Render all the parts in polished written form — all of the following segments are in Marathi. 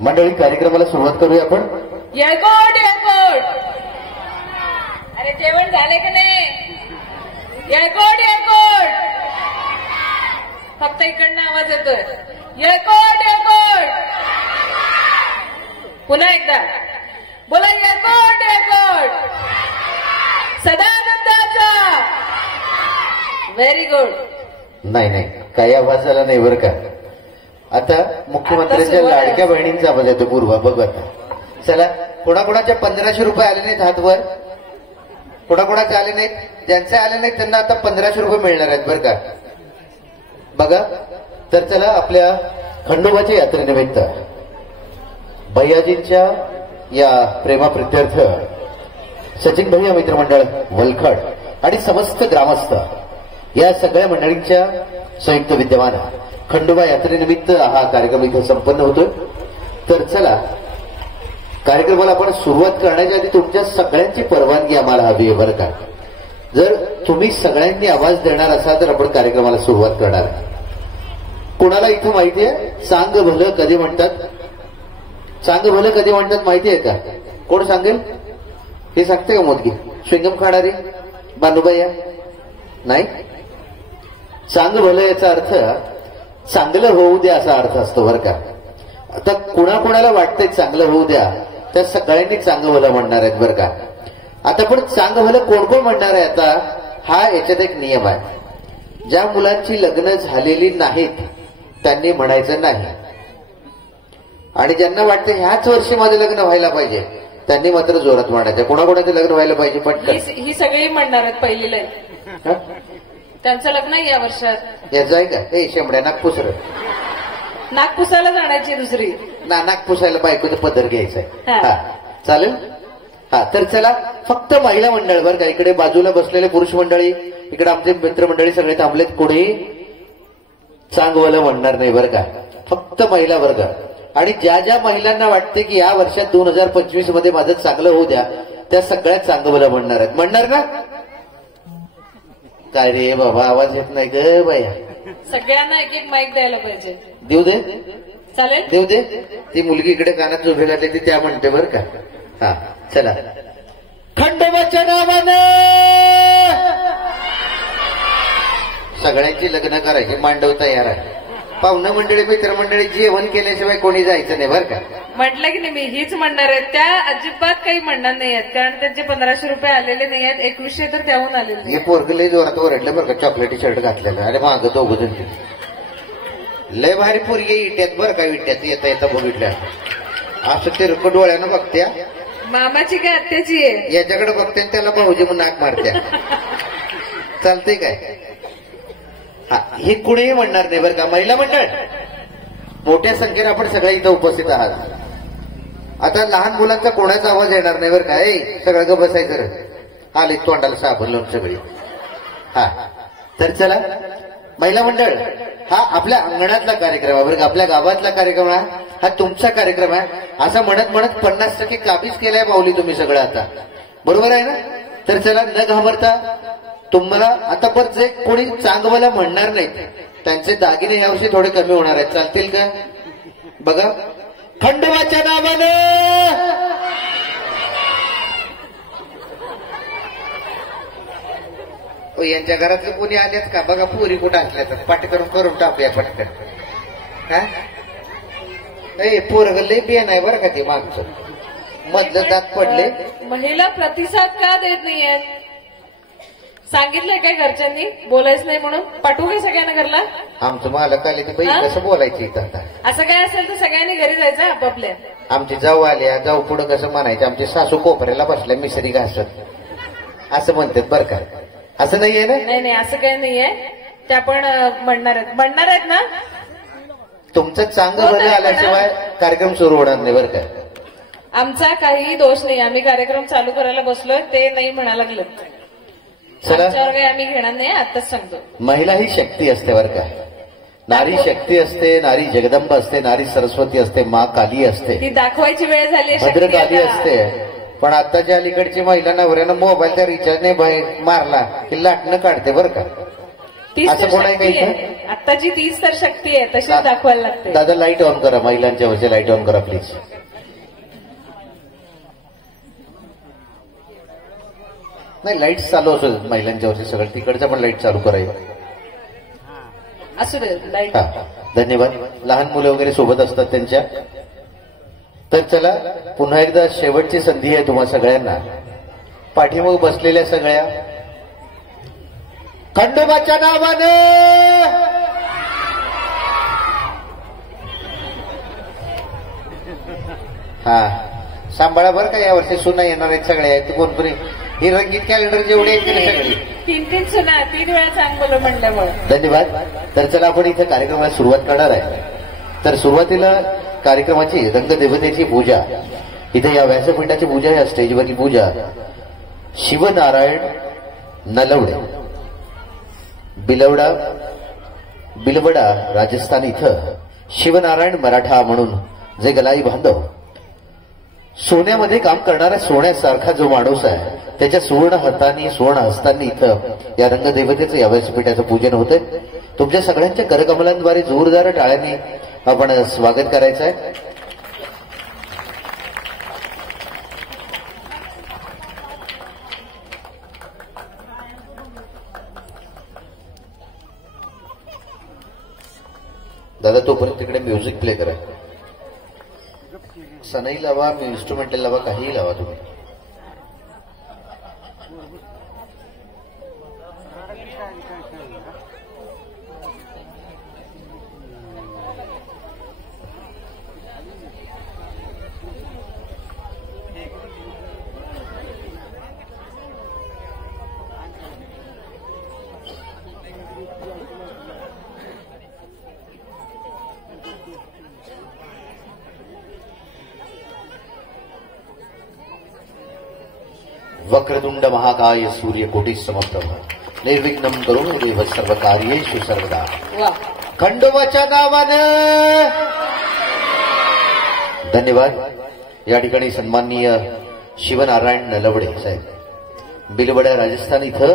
मंडळी कार्यक्रमाला सुरुवात करूया आपण. येळकोट येळकोट. अरे जेवण झाले का नाही? येळकोट येळकोट. फक्त इकडनं आवाज येतोय. येळकोट येळकोट. पुन्हा एकदा बोला येळकोट येळकोट. सदानंदाचा. Very good. नाही काही आवाज आला नाही बरं का. आता मुख्यमंत्र्यांच्या लाडक्या बहिणींचा आवाज येतो. पूर्वा बघ आता. चला कोणाकोणाच्या 1500 रुपये आले नाहीत हातवर. कोणाकोणाचे आले नाहीत. ज्यांचे आले नाहीत त्यांना आता 1500 रुपये मिळणार आहेत बरं का. बघा तर चला आपल्या खंडोबाच्या यात्रेनिमित्त भैयाजींच्या या प्रेमाप्रित्यर्थ सचिन भैया मित्रमंडळ वलखड आणि समस्त ग्रामस्थ या सगळ्या मंडळींच्या संयुक्त विद्यमान खंडोबा यात्रेनिमित्त हा कार्यक्रम इथे संपन्न होतोय. तर चला कार्यक्रमाला आपण सुरुवात करण्याच्या आधी तुमच्या सगळ्यांची परवानगी आम्हाला हवी आहे बरं का. जर तुम्ही सगळ्यांनी आवाज देणार असाल तर आपण कार्यक्रमाला सुरुवात करणार आहे. कोणाला इथं माहिती आहे सांग भलं कधी म्हणतात? सांग भलं कधी म्हणतात माहिती आहे का? कोण सांगेल? हे सांगते का मोदगी? श्विंगम खाणारी बांधूबाई नाही. सांग भलं याचा अर्थ चांगलं होऊ द्या असा अर्थ असतो बरं का. आता कुणाकुणाला वाटतंय चांगलं होऊ द्या त्या सगळ्यांनी चांगलं भलं म्हणणार आहेत बरं का. आता पण चांगलं भलं कोण कोण म्हणणार आहे आता? हा याच्यात एक नियम आहे. ज्या मुलांची लग्न झालेली नाहीत त्यांनी म्हणायचं नाही. आणि ज्यांना वाटतं ह्याच वर्षी माझं लग्न व्हायला पाहिजे त्यांनी मात्र जोरात म्हणायचं. कोणाकोणाचं लग्न व्हायला पाहिजे पटकन. ही सगळी म्हणणार आहेत पहिली लाईन. त्यांचं लग्न या वर्षात. याचं आहे का? हे शेंबड्या नागपुसर नागपुसाला जाण्याची दुसरी नागपुसायला बायकोचं पदर घ्यायचंय. हा चालेल. हा तर चला फक्त महिला मंडळ बरं का. इकडे बाजूला बसलेले पुरुष मंडळी इकडे आमचे मित्रमंडळी सगळे थांबलेत. कोणी चांगवलं म्हणणार नाही बरं का. फक्त महिला वर्ग. आणि ज्या ज्या महिलांना वाटते की या वर्षात 2025 मध्ये माझं चांगलं होऊ द्या त्या सगळ्यात चांगलं म्हणणार आहेत. म्हणणार ना? काय रे बाबा आवाज येत नाही ग बाया. सगळ्यांना एक एक माईक द्यायला पाहिजे. देऊ दे. चालेल देऊ दे. ती मुलगी इकडे कानात उभी राहते ती त्या म्हणते बरं का. हा चला. खंडोबाच्या नावाने सगळ्यांची लग्न करायची मांडव तयार आहे. पाहुणं मंडळी मित्रमंडळी जेवण केल्याशिवाय कोणी जायचं नाही बरं का. म्हटलं की नाही मी हीच म्हणणार आहेत. त्या अजिबात काही म्हणणार नाही आहेत कारण त्यांचे 1500 रुपये आलेले नाही आहेत. 2100 तर त्याहून आलेले. हे पोरग लय जोरात ओरडलं बरं का. चॉकलेटी शर्ट घातलेलं. अरे मागं दोघं जण लय भारी पोरगी इट्यात बरं का. इट्यात येता येता बघितल्या असं ते रकड डोळ्यानं बघत्या. मामाची काय आत्याची आहे याच्याकडे बघते त्याला भाऊजी म्हणून नाक मारत्या. चालतंय काय? हा हे कुणीही म्हणणार नाही बरं का. महिला मंडळ मोठ्या संख्येने आपण सगळ्या इथं उपस्थित आहात. आता लहान मुलांचा कोणाचा आवाज येणार नाही बरं का. सगळं ग बसायचं. आले तोंडाला साबण लावून सगळी. हा तर चला महिला मंडळ हा आपल्या अंगणातला कार्यक्रम आहे बरं का. आपल्या गावातला कार्यक्रम आहे. हा तुमचा कार्यक्रम आहे. असं म्हणत म्हणत 50% काबीज केलाय पावली तुम्ही सगळं आता. बरोबर आहे ना? तर चला न घाबरता तुम्हाला आता पण जे कोणी चांगलं म्हणणार नाहीत त्यांचे दागिने यावर्षी थोडे कमी होणार आहेत. चालतील का? बघा खंडोबाच्या नावाने यांच्या घरातले कोणी आलेत का? बघा पुरी कुठं असल्या तर पटकन करून टाकूया पटकन. हा पोरग लय बियाण आहे बरं का. ते मागचं मधलं दात पडले. महिला प्रतिसाद का देत नाहीयेत? सांगितलंय काय घरच्यांनी बोलायचं नाही म्हणून? पाठवू काय सगळ्यांना घरला? आमचं मालक आले तर बाई कसं बोलायचं इथं आता? असं काय असेल तर सगळ्यांनी घरी जायचं आपापल्या. आमची जाऊ आल्या जाऊ पुढं कसं म्हणायचं? आमची सासू कोपऱ्याला बसल्या मिसरी घासत असं म्हणतात बरं का. असं नाहीये ना? नाही असं काही नाहीये. त्या पण म्हणणार आहेत ना. तुमचं चांगलं भलं आल्याशिवाय कार्यक्रम सुरू होणार नाही बरं का. आमचा काही दोष नाही. आम्ही कार्यक्रम चालू करायला बसलोय ते नाही म्हणा लागलं. आमच्यावर काही आम्ही घेणार नाही. आताच सांगतो महिला ही शक्ती असते बरं का. नारी शक्ती असते. नारी जगदंबा असते. नारी सरस्वती असते. मा काली असते. ती दाखवायची वेळ झाली. भद्रकाली असते. पण आताच्या अलीकडची महिला नवऱ्यानं मोबाईलचा रिचार्ज नाही मारला की लाटणं काढते बरं का. तीच असं तर कोण आहे का शक्ती इथं? आहे. आत्ताची तीच तर शक्ती आहे, तशीच दाखवायला लागते. दादा लाईट ऑन करा, महिलांच्या वरचे लाईट ऑन करा प्लीज. नाही लाईट चालू असेल महिलांच्या वरचे सगळं, तिकडच्या पण लाईट चालू करायचं. असू दे लाईट. हा धन्यवाद. लहान मुलं वगैरे सोबत असतात त्यांच्या. तर चला पुन्हा एकदा शेवटची संधी आहे तुम्हा सगळ्यांना. पाठीमाग बसलेल्या सगळ्या खंडोबाच्या नावाने हा सांभाळा बरं का, यावर्षी सुना येणार आहेत सगळ्या. ते कोणतरी ही रंगीत कॅलेंडर जेवढे आहेत की सगळी 3 सुना 3 वेळा चांगलं म्हणल्यामुळे. धन्यवाद. तर चला आपण इथं कार्यक्रमाला सुरुवात करणार आहे. तर सुरुवातीला कार्यक्रमाची रंगदेवतेची पूजा, इथे या व्यासपीठाची पूजा, या स्टेजवरची पूजा शिवनारायण नलवडे, बिलवडा राजस्थान इथं शिवनारायण मराठा म्हणून जे गलाई बांधव सोन्यामध्ये काम करणारा, सोन्यासारखा जो माणूस आहे, त्याच्या सुवर्ण हस्तांनी इथं या रंगदेवतेचं या व्यासपीठाचं पूजन होतंय. तुमच्या सगळ्यांच्या करकमलांद्वारे जोरदार टाळ्यांनी आपण स्वागत करायचं आहे. दादा तोपर्यंत तिकडे म्युझिक प्ले करा. सनई लावा, इन्स्ट्रुमेंटल लावा, काहीही लावा तुम्ही. वक्रतुंड महाकाय सूर्यकोटी समप्रभ निर्विघ्नं करोमि देव सर्व कार्येषु सर्वदा. खंडोबाच्या नावानं धन्यवाद. या ठिकाणी सन्माननीय शिवनारायण नलवडे साहेब, बिलवडा राजस्थान इथं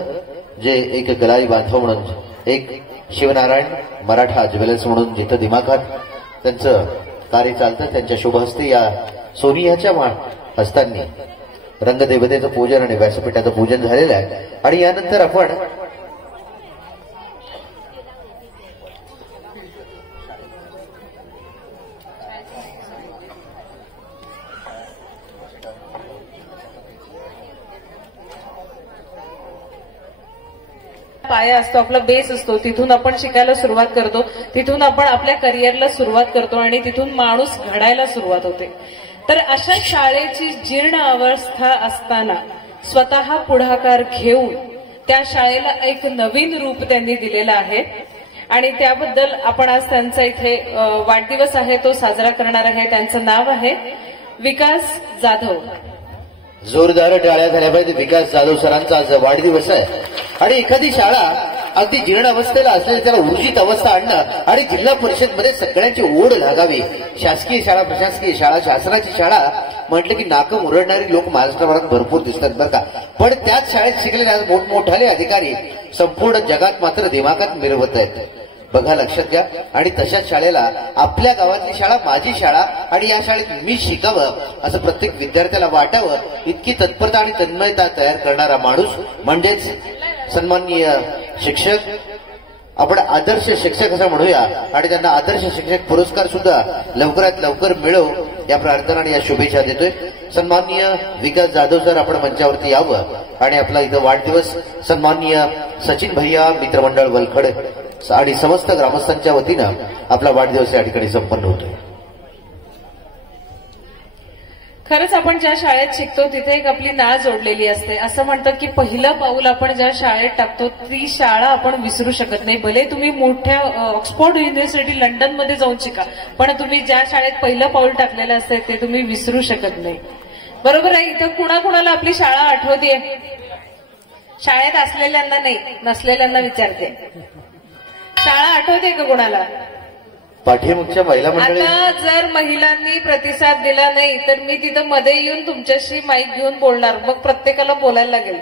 जे एक गलाई बांधव म्हणून, एक शिवनारायण मराठा ज्वेलर्स म्हणून जिथं दिमाखात त्यांचं कार्य चालतं, त्यांच्या शुभ हस्ते या सोनियाच्या हस्तांनी रंगदेवतेचं पूजन आणि व्यासपीठाचं पूजन झालेलं आहे. आणि यानंतर आपण पाया असतो, आपला बेस असतो, तिथून आपण शिकायला सुरुवात करतो, तिथून आपण आपल्या करिअरला सुरुवात करतो आणि तिथून माणूस घडायला सुरुवात होते. तर अशा शाळेची जीर्ण अवस्था असताना स्वतः पुढाकार घेऊन त्या शाळेला एक नवीन रूप त्यांनी दिलेलं आहे आणि त्याबद्दल आपण आज त्यांचा इथे वाढदिवस आहे तो साजरा करणार आहे. त्यांचं नाव आहे विकास जाधव. जोरदार टाळ्या झाल्या पाहिजे. विकास जाधव सरांचा आज वाढदिवस आहे. आणि एखादी शाळा अगदी जीर्ण अवस्थेला असलेली त्याला ऊर्जित अवस्था आणणं आणि जिल्हा परिषदमध्ये सगळ्यांची ओढ लागावी. शासकीय शाळा, प्रशासकीय शाळा, शासनाची शाळा म्हटलं की नाकं मुरडणारी लोक महाराष्ट्रभरात भरपूर दिसतात बरं का. पण त्याच शाळेत शिकलेले आज मोठमोठाले अधिकारी संपूर्ण जगात मात्र दिमागात मिरवत आहेत. बघा, लक्षात घ्या. आणि तशाच शाळेला आपल्या गावातली शाळा माझी शाळा आणि या शाळेत मी शिकावं असं प्रत्येक विद्यार्थ्याला वाटावं, इतकी तत्परता आणि तन्मयता तयार करणारा माणूस म्हणजेच सन्माननीय शिक्षक, आपण आदर्श शिक्षक असं म्हणूया. आणि त्यांना आदर्श शिक्षक पुरस्कार सुद्धा लवकरात लवकर मिळो या प्रार्थना आणि या शुभेच्छा देतोय. सन्माननीय विकास जाधव सर, आपण मंचावरती यावं आणि आपला इथं वाढदिवस सन्माननीय सचिन भैया मित्रमंडळ वलखड आणि समस्त ग्रामस्थांच्या वतीनं आपला वाढदिवस या ठिकाणी संपन्न होतोय. खरंच आपण ज्या शाळेत शिकतो तिथे एक आपली नाळ जोडलेली असते. असं म्हणतात की पहिलं पाऊल आपण ज्या शाळेत टाकतो ती शाळा आपण विसरू शकत नाही. भले तुम्ही मोठ्या ऑक्सफोर्ड युनिव्हर्सिटी लंडनमध्ये जाऊन शिका, पण तुम्ही ज्या शाळेत पहिलं पाऊल टाकलेलं असते ते तुम्ही विसरू शकत नाही. बरोबर आहे. इथं कुणाकुणाला आपली शाळा आठवतीये? शाळेत असलेल्यांना नाही, नसलेल्यांना विचारते. शाळा आठवते का कुणाला? पाठीमागच्या महिला मंडळी. आता जर महिलांनी प्रतिसाद दिला नाही तर मी तिथं मध्ये येऊन तुमच्याशी माईक घेऊन बोलणार, मग प्रत्येकाला बोलायला लागेल.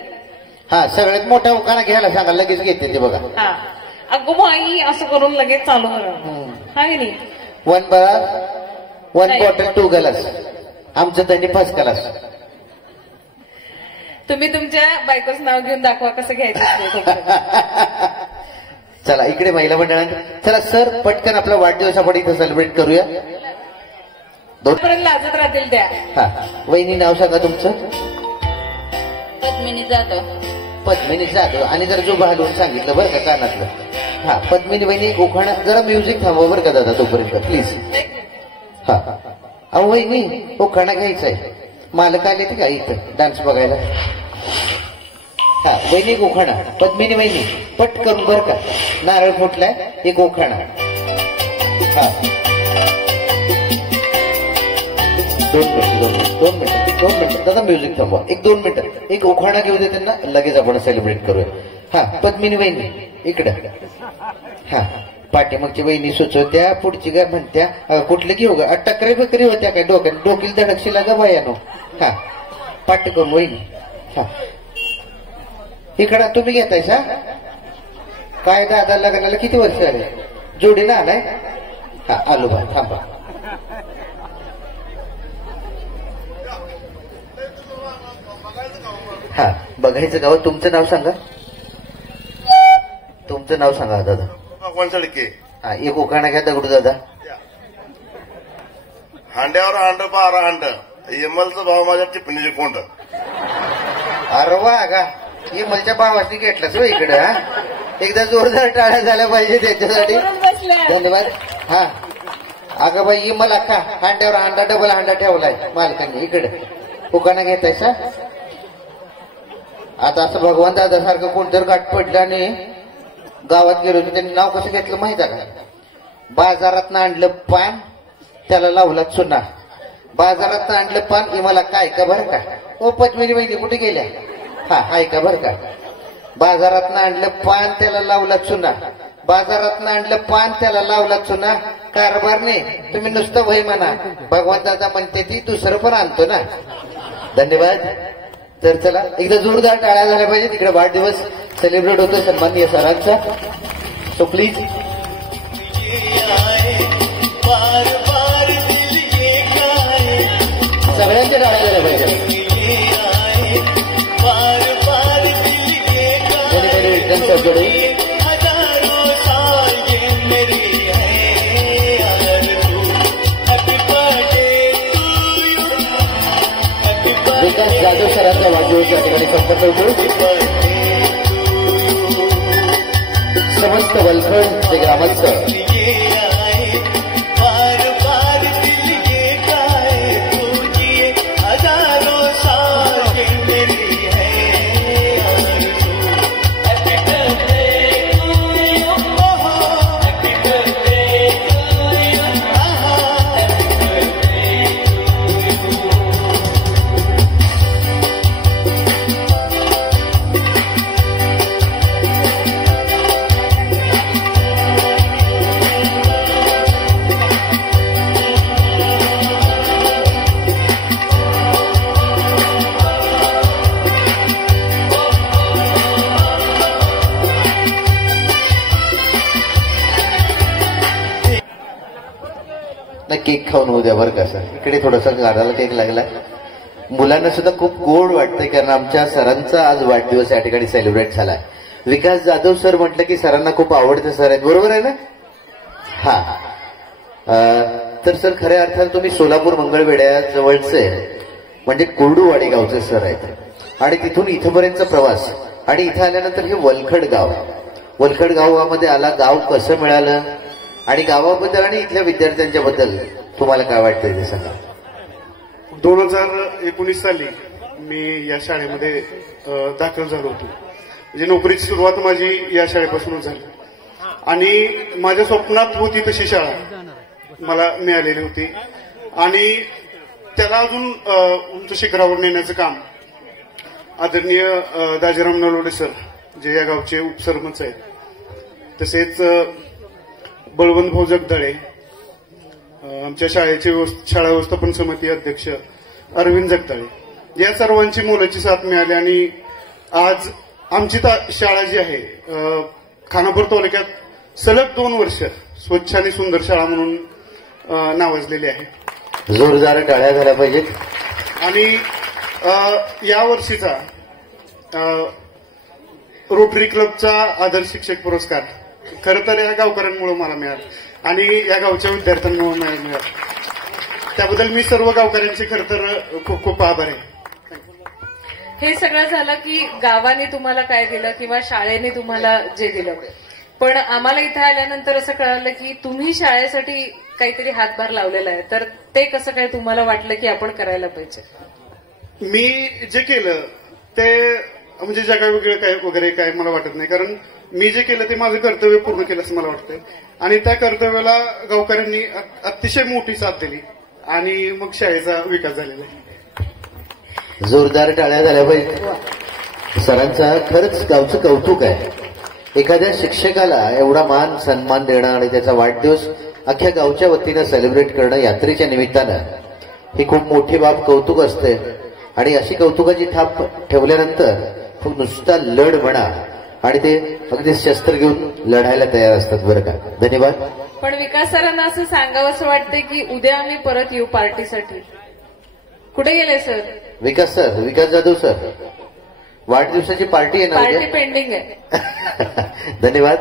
हा, सगळ्यात मोठा उखाणा घ्यायला सांगा, लगेच घेते ते बघा. हा, अगो बाई असं करून लगेच चालू करा हाय नाही. One bar one bottle 2 glass आमचं त्यांनी 5 ग्लास. तुम्ही तुमच्या बायकोचं नाव घेऊन दाखवा कसं घ्यायचं. चला इकडे महिला मंडळांना चला सर पटकन आपला वाढदिवस आपण इथं सेलिब्रेट करूया. दोनपर्यंत लाजत राहतील त्या. हा वहिनी नाव सांगा तुमचं. पद्मिनी जाधव. पद्मिनी जाधव आणि जरा जो हलवून सांगितलं बरं का कानातलं. हा पद्मिनी वहिनी उखाणा जरा म्युझिक थांबव बरं का दादा तोपर्यंत प्लीज. हा अहो वहिनी उखाणा घ्यायचा आहे. मालक आले ते का इथं डान्स बघायला. हा वहिनी उखाणा पद्मिनी वहिनी पट करून बरं का. नारळ फुटलाय एक उखाणा. हा 2 मिनिट दादा म्युझिक थांबवा. 1-2 मिनिटं एक उखाणा घेऊ दे त्यांना लगेच आपण सेलिब्रेट करूया. हा पद्मिनी वहिनी इकडं. हा पाठीमागची वहिनी सुचवत्या पुढची काय म्हणत्या कुठले घेऊ ग टकरे बकरी होत्या काय डोकील धडकशीला ग बायानो. हा पाठ करून वहिनी. हा इकडं तुम्ही घेतायसा काय दादा लग्नाला किती वर्ष आले जोडीला आलाय. हा आलो बा थांबा. हा बघायचं गाव. तुमचं नाव सांगा. तुमचं नाव सांगा दादा. हा एक उखाणा घ्या दगडू दादा. हांड्यावर हांड 12 हांड यमलचा भाव माझ्या टिपणीचे कोंड. अरे वा का यमलच्या भावाशी घेतलास हो इकडे. हा एकदा जोरदार टाळ्या झाल्या पाहिजे त्याच्यासाठी. धन्यवाद. हा अगं बाई यमल अख्खा हांड्यावर हांडा डबल हांडा ठेवलाय मालकांनी. इकडे उखाणा घेतायसा. आता असं भगवान दादा सारखं कोणतरी गाठ पडलं आणि गावात गेलो होतो त्यांनी नाव कसं घेतलं माहित आहे का. बाजारात आणलं पान त्याला लावला चुना. बाजारात आणलं पान मला काय का बरं का. ओ पद्मिनी वहिनी कुठे गेल्या. हा ऐका बरं का. बाजारात आणलं पान त्याला लावला चुना. बाजारात आणलं पान त्याला लावला चुना. कारभार नाही तुम्ही नुसतं वय म्हणा. भगवान दादा म्हणते ती दुसरं पण आणतो ना. धन्यवाद. तर चला एकदा जोरदार टाळ्या झाल्या पाहिजे. तिकडे वाढदिवस सेलिब्रेट होतो सन्माननीय सरांचा. सो प्लीज सगळ्यांच्या टाळ्या झाल्या पाहिजे. विकास जाधव सरांचा वाढदिवस या ठिकाणी संपन्न होतो. समस्त वलखड ते ग्रामस्थ केक खाऊन होऊ द्या बरं का सर. इकडे थोडासा गाडाला केक लागलाय. मुलांना सुद्धा खूप गोड वाटतंय कारण आमच्या सरांचा आज वाढदिवस या ठिकाणी सेलिब्रेट झालाय. विकास जाधव सर म्हटलं की सरांना खूप आवडते सर आहेत बरोबर आहे ना. हा तर सर खऱ्या अर्थानं तुम्ही सोलापूर मंगळवेढ्या जवळचे म्हणजे कुर्डूवाडी गावचे सर आहेत आणि तिथून इथपर्यंतचा प्रवास आणि इथं आल्यानंतर हे वलखड गाव. वलखड गावामध्ये आला. गाव कसं मिळालं आणि गावाबद्दल आणि इथल्या विद्यार्थ्यांच्या बद्दल तुम्हाला काय वाटतंय ते सांगा. 2019 साली मी या शाळेमध्ये दाखल झालो होतो. म्हणजे नोकरीची सुरुवात माझी या शाळेपासूनच झाली आणि माझ्या स्वप्नात होती तशी शाळा मला मिळालेली होती आणि त्याला अजून उंच शिखरावर नेण्याचं काम आदरणीय दाजीराम नलवडे सर जे या गावचे उपसरपंच आहेत, तसेच बळवंत भाऊ जगदाळे आमच्या शाळेचे शाळा व्यवस्थापन समिती अध्यक्ष अरविंद जगदाळे या सर्वांची मोलाची साथ मिळाली आणि आज आमची शाळा जी आहे खानापूर तालुक्यात सलग 2 वर्ष स्वच्छ आणि सुंदर शाळा म्हणून नावाजलेली आहे. जोरदार टाळ्या झाल्या पाहिजेत. आणि या वर्षीचा रोटरी क्लबचा आदर्श शिक्षक पुरस्कार खरं तर या गावकऱ्यांमुळे मला मिळाला आणि या गावच्या विद्यार्थ्यांमुळे मिळाला. त्याबद्दल मी सर्व गावकऱ्यांचे खरं तर खूप खूप आभार आहे. हे सगळं झालं की गावाने तुम्हाला काय दिलं किंवा शाळेने तुम्हाला जे दिलं, पण आम्हाला इथे आल्यानंतर असं कळालं की तुम्ही शाळेसाठी काहीतरी हातभार लावलेला आहे. तर ते कसं काय तुम्हाला वाटलं की आपण करायला पाहिजे? मी जे केलं ते म्हणजे जगा वगैरे काय मला वाटत नाही, कारण मी जे केलं ते माझं कर्तव्य पूर्ण केलं असं मला वाटतंय. आणि त्या कर्तव्याला गावकऱ्यांनी अतिशय मोठी साथ दिली आणि मग शाळेचा विकास झालेला आहे. जोरदार टाळ्या झाल्या पाहिजे. सरांचा खरंच गावचं कौतुक आहे. एखाद्या शिक्षकाला एवढा मान सन्मान देणं आणि त्याचा वाढदिवस अख्ख्या गावच्या वतीनं सेलिब्रेट करणं यात्रेच्या निमित्तानं ही खूप मोठी बाब, कौतुक असते. आणि अशी कौतुकाची थाप ठेवल्यानंतर खूप नुसता लढ म्हणा आणि ते अगदी शस्त्र घेऊन लढायला तयार असतात बरं का. धन्यवाद. पण विकास सरांना असं सांगावं असं वाटतंय की उद्या आम्ही परत येऊ पार्टीसाठी. कुठे गेले सर? विकास जाधव सर, वाढदिवसाची पार्टी आहे ना? पार्टी पेंडिंग आहे. धन्यवाद.